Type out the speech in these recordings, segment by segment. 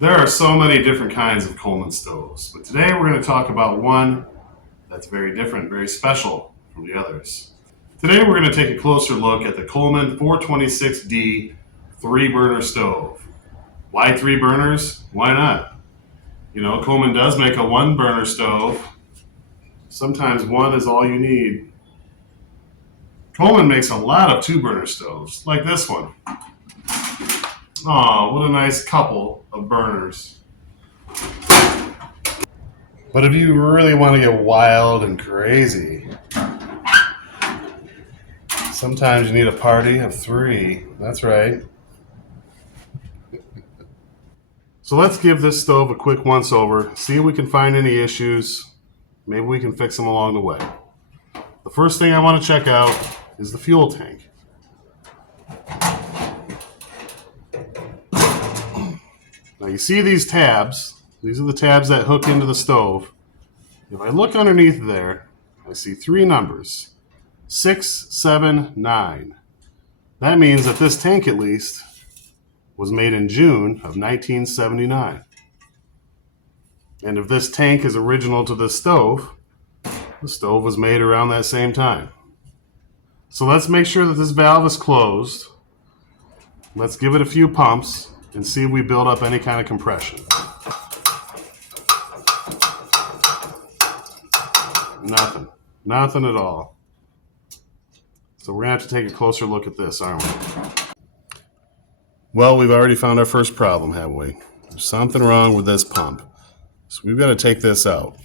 There are so many different kinds of Coleman stoves, but today we're going to talk about one that's very different, very special from the others. Today we're going to take a closer look at the Coleman 426D 3-burner stove. Why 3 burners? Why not? You know, Coleman does make a 1-burner stove. Sometimes one is all you need. Coleman makes a lot of 2-burner stoves, like this one. Aw, what a nice couple of burners. But if you really want to get wild and crazy, sometimes you need a party of 3. That's right. So let's give this stove a quick once over, see if we can find any issues. Maybe we can fix them along the way. The first thing I want to check out is the fuel tank. Now you see these tabs. These are the tabs that hook into the stove. If I look underneath there, I see 3 numbers. 6, 7, 9. That means that this tank, at least, was made in June of 1979. And if this tank is original to this stove, the stove was made around that same time. So let's make sure that this valve is closed. Let's give it a few pumps and see if we build up any kind of compression. Nothing. Nothing at all. So we're going to have to take a closer look at this, aren't we? Well, we've already found our first problem, haven't we? There's something wrong with this pump. So we've got to take this out.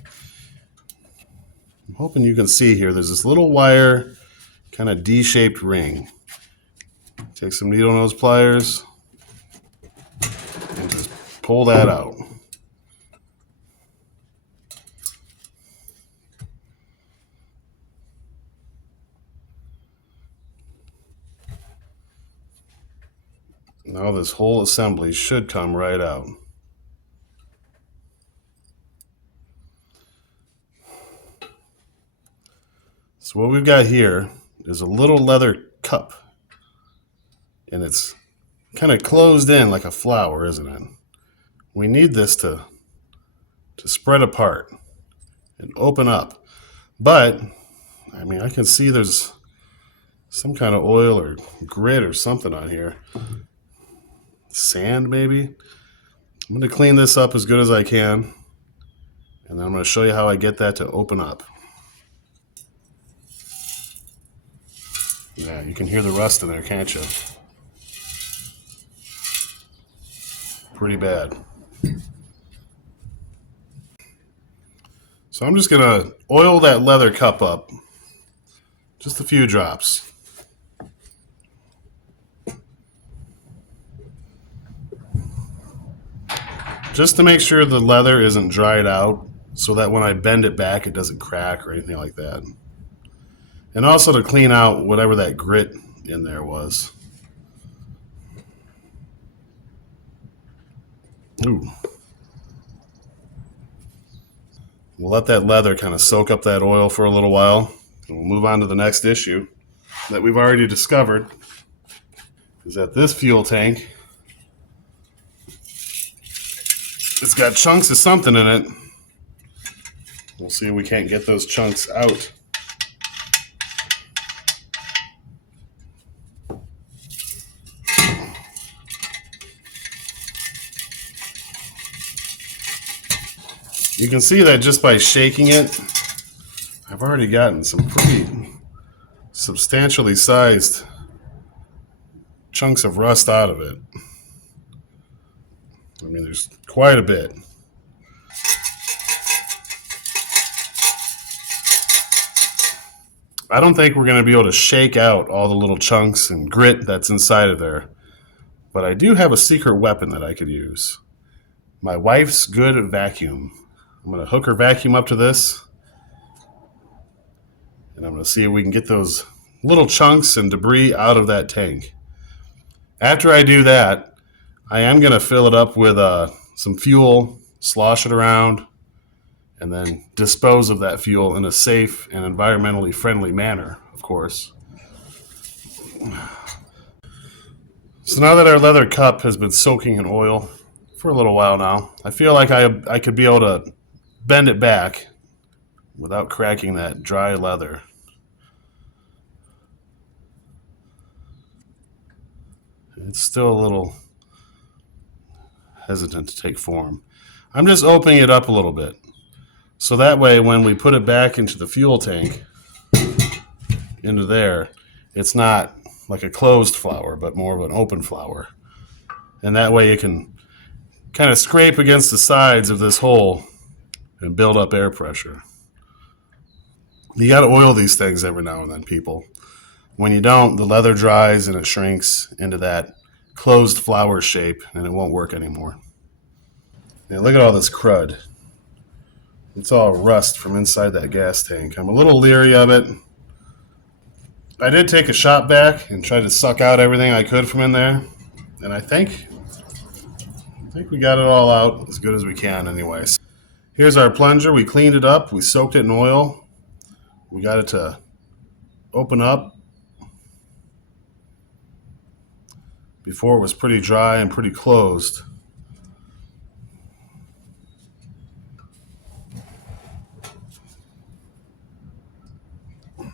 I'm hoping you can see here, there's this little wire, kind of D-shaped ring. Take some needle nose pliers and just pull that out. Now this whole assembly should come right out. So what we've got here is a little leather cup, and it's kind of closed in like a flower, isn't it? We need this to spread apart and open up. But, I mean, I can see there's some kind of oil or grit or something on here. Sand, maybe? I'm going to clean this up as good as I can, and then I'm going to show you how I get that to open up. Yeah, you can hear the rust in there, can't you? Pretty bad. So I'm just going to oil that leather cup up. Just a few drops. Just to make sure the leather isn't dried out so that when I bend it back it doesn't crack or anything like that. And also to clean out whatever that grit in there was. Ooh. We'll let that leather kind of soak up that oil for a little while. And we'll move on to the next issue that we've already discovered. Is that this fuel tank, it's got chunks of something in it. We'll see if we can't get those chunks out. You can see that just by shaking it, I've already gotten some pretty substantially sized chunks of rust out of it. I mean, there's quite a bit. I don't think we're going to be able to shake out all the little chunks and grit that's inside of there. But I do have a secret weapon that I could use. My wife's good vacuum. I'm going to hook her vacuum up to this. And I'm going to see if we can get those little chunks and debris out of that tank. After I do that, I am going to fill it up with some fuel, slosh it around, and then dispose of that fuel in a safe and environmentally friendly manner, of course. So now that our leather cup has been soaking in oil for a little while now. I feel like I could be able to bend it back without cracking that dry leather. It's still a little hesitant to take form. I'm just opening it up a little bit. So that way when we put it back into the fuel tank, into there, it's not like a closed flower, but more of an open flower. And that way it can kind of scrape against the sides of this hole and build up air pressure. You got to oil these things every now and then, people. When you don't, the leather dries and it shrinks into that closed flower shape and it won't work anymore. Now look at all this crud. It's all rust from inside that gas tank. I'm a little leery of it. I did take a shop vac and try to suck out everything I could from in there. And I think we got it all out as good as we can anyways. Here's our plunger. We cleaned it up. We soaked it in oil. We got it to open up. Before it was pretty dry and pretty closed. We'll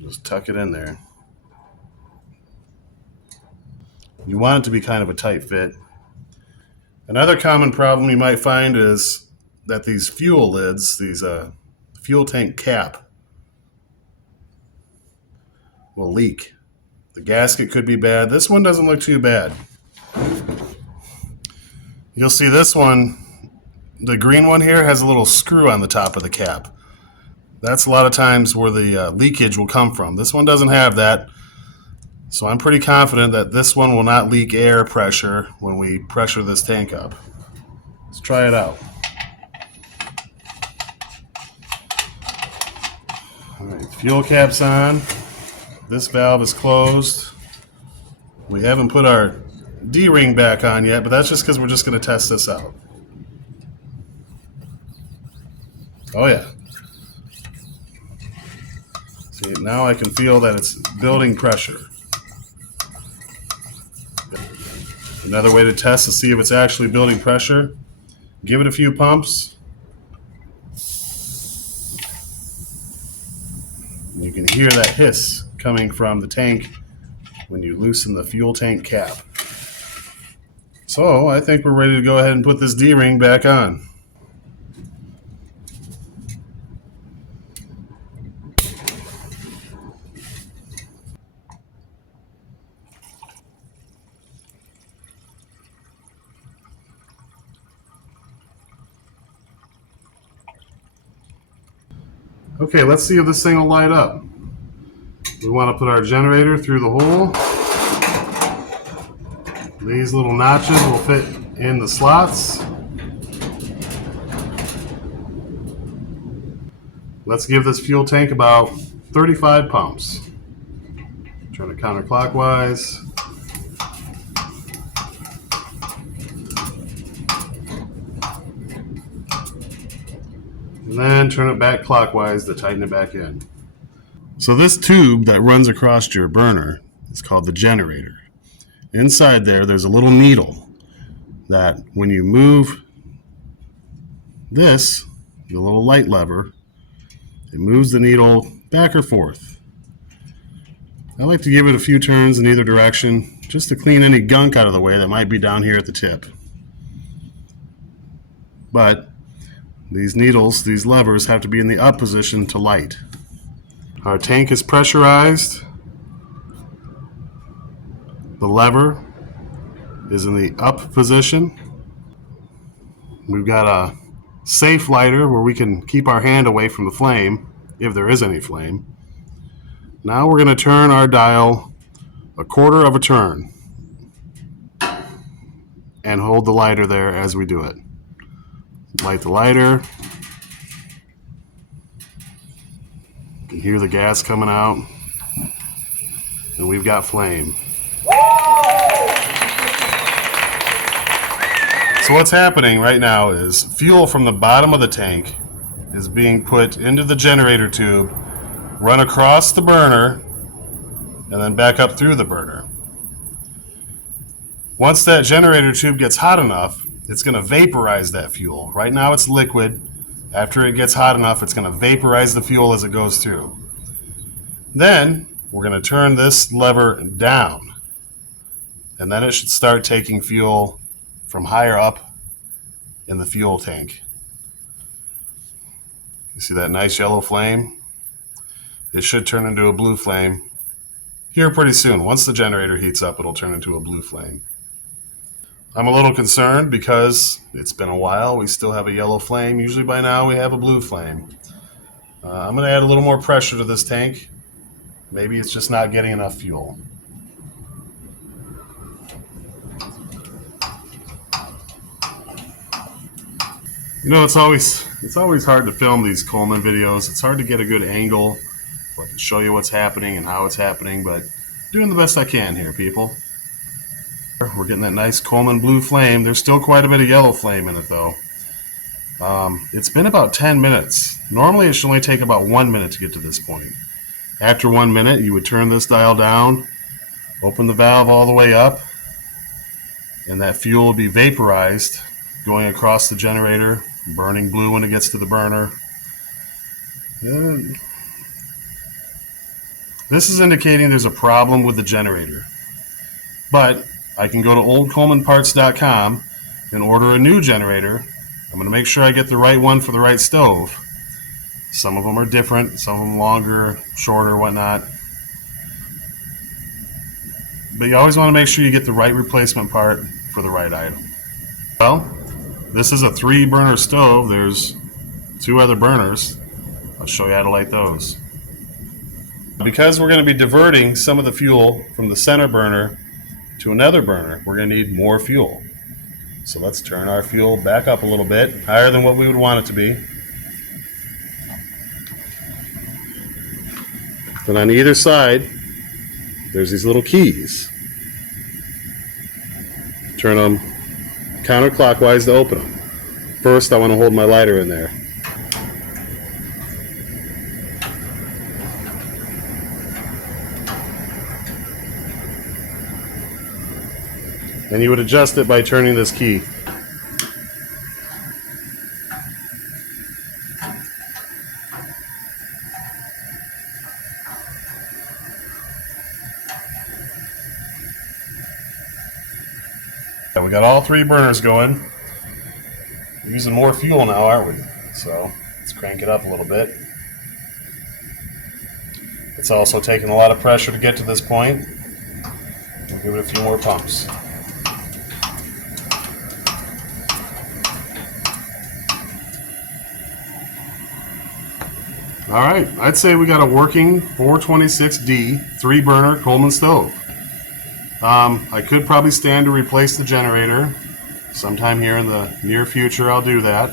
just tuck it in there. You want it to be kind of a tight fit. Another common problem you might find is that these fuel lids, these fuel tank cap, will leak. The gasket could be bad. This one doesn't look too bad. You'll see this one, the green one here, has a little screw on the top of the cap. That's a lot of times where the leakage will come from. This one doesn't have that. So I'm pretty confident that this one will not leak air pressure when we pressure this tank up. Let's try it out. All right, fuel cap's on. This valve is closed. We haven't put our D-ring back on yet, but that's just because we're just going to test this out. Oh yeah. See, now I can feel that it's building pressure. Another way to test to see if it's actually building pressure, give it a few pumps. You can hear that hiss coming from the tank when you loosen the fuel tank cap. So I think we're ready to go ahead and put this D-ring back on. Okay, let's see if this thing will light up. We want to put our generator through the hole. These little notches will fit in the slots. Let's give this fuel tank about 35 pumps. Turn it counterclockwise. And then turn it back clockwise to tighten it back in. So this tube that runs across your burner is called the generator. Inside there's a little needle that when you move this, the little light lever, it moves the needle back or forth. I like to give it a few turns in either direction just to clean any gunk out of the way that might be down here at the tip. But these needles, these levers, have to be in the up position to light. Our tank is pressurized. The lever is in the up position. We've got a safe lighter where we can keep our hand away from the flame, if there is any flame. Now we're going to turn our dial a quarter of a turn and hold the lighter there as we do it. Light the lighter. You can hear the gas coming out. And we've got flame. So what's happening right now is fuel from the bottom of the tank is being put into the generator tube, run across the burner, and then back up through the burner. Once that generator tube gets hot enough, it's going to vaporize that fuel. Right now it's liquid. After it gets hot enough, it's going to vaporize the fuel as it goes through. Then we're going to turn this lever down, and then it should start taking fuel from higher up in the fuel tank. You see that nice yellow flame? It should turn into a blue flame here pretty soon. Once the generator heats up, it'll turn into a blue flame. I'm a little concerned because it's been a while. We still have a yellow flame. Usually by now we have a blue flame. I'm going to add a little more pressure to this tank. Maybe it's just not getting enough fuel. You know, it's always hard to film these Coleman videos. It's hard to get a good angle so I can show you what's happening and how it's happening, but doing the best I can here, people. We're getting that nice Coleman blue flame. There's still quite a bit of yellow flame in it, though. It's been about 10 minutes. Normally, it should only take about 1 minute to get to this point. After 1 minute, you would turn this dial down, open the valve all the way up, and that fuel will be vaporized, going across the generator, burning blue when it gets to the burner. And this is indicating there's a problem with the generator. But I can go to oldcolemanparts.com and order a new generator. I'm going to make sure I get the right one for the right stove. Some of them are different, some of them longer, shorter, whatnot. But you always want to make sure you get the right replacement part for the right item. Well, this is a 3-burner stove. There's 2 other burners. I'll show you how to light those. Because we're going to be diverting some of the fuel from the center burner to another burner, we're going to need more fuel. So let's turn our fuel back up a little bit, higher than what we would want it to be. Then on either side, there's these little keys. Turn them counterclockwise to open them. First, I want to hold my lighter in there. And you would adjust it by turning this key. We got all 3 burners going. We're using more fuel now, aren't we? So let's crank it up a little bit. It's also taking a lot of pressure to get to this point. We'll give it a few more pumps. All right, I'd say we got a working 426D 3-burner Coleman stove. I could probably stand to replace the generator. Sometime here in the near future, I'll do that.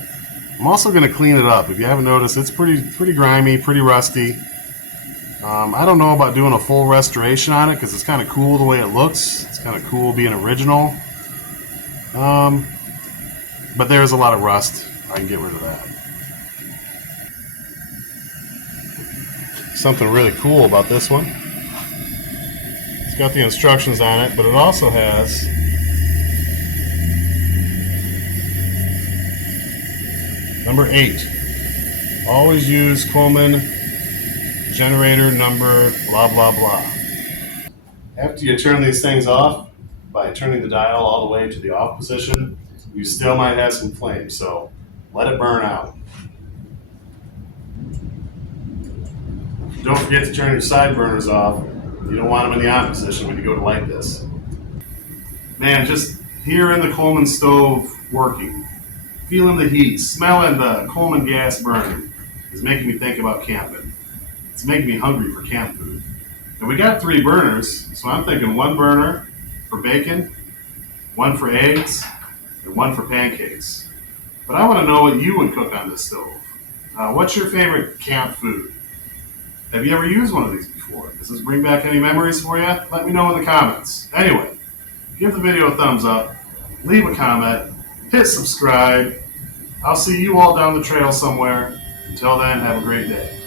I'm also going to clean it up. If you haven't noticed, it's pretty grimy, pretty rusty. I don't know about doing a full restoration on it because it's kind of cool the way it looks. It's kind of cool being original. But there's a lot of rust. I can get rid of that. Something really cool about this one. It's got the instructions on it, but it also has number 8. Always use Coleman generator number blah blah blah. After you turn these things off, by turning the dial all the way to the off position, you still might have some flame, so let it burn out. Don't forget to turn your side burners off. You don't want them in the on position when you go to light this. Man, just hearing the Coleman stove working, feeling the heat, smelling the Coleman gas burning is making me think about camping. It's making me hungry for camp food. And we got 3 burners, so I'm thinking 1 burner for bacon, 1 for eggs, and 1 for pancakes. But I want to know what you would cook on this stove. What's your favorite camp food? Have you ever used one of these before? Does this bring back any memories for you? Let me know in the comments. Anyway, give the video a thumbs up, leave a comment, hit subscribe. I'll see you all down the trail somewhere. Until then, have a great day.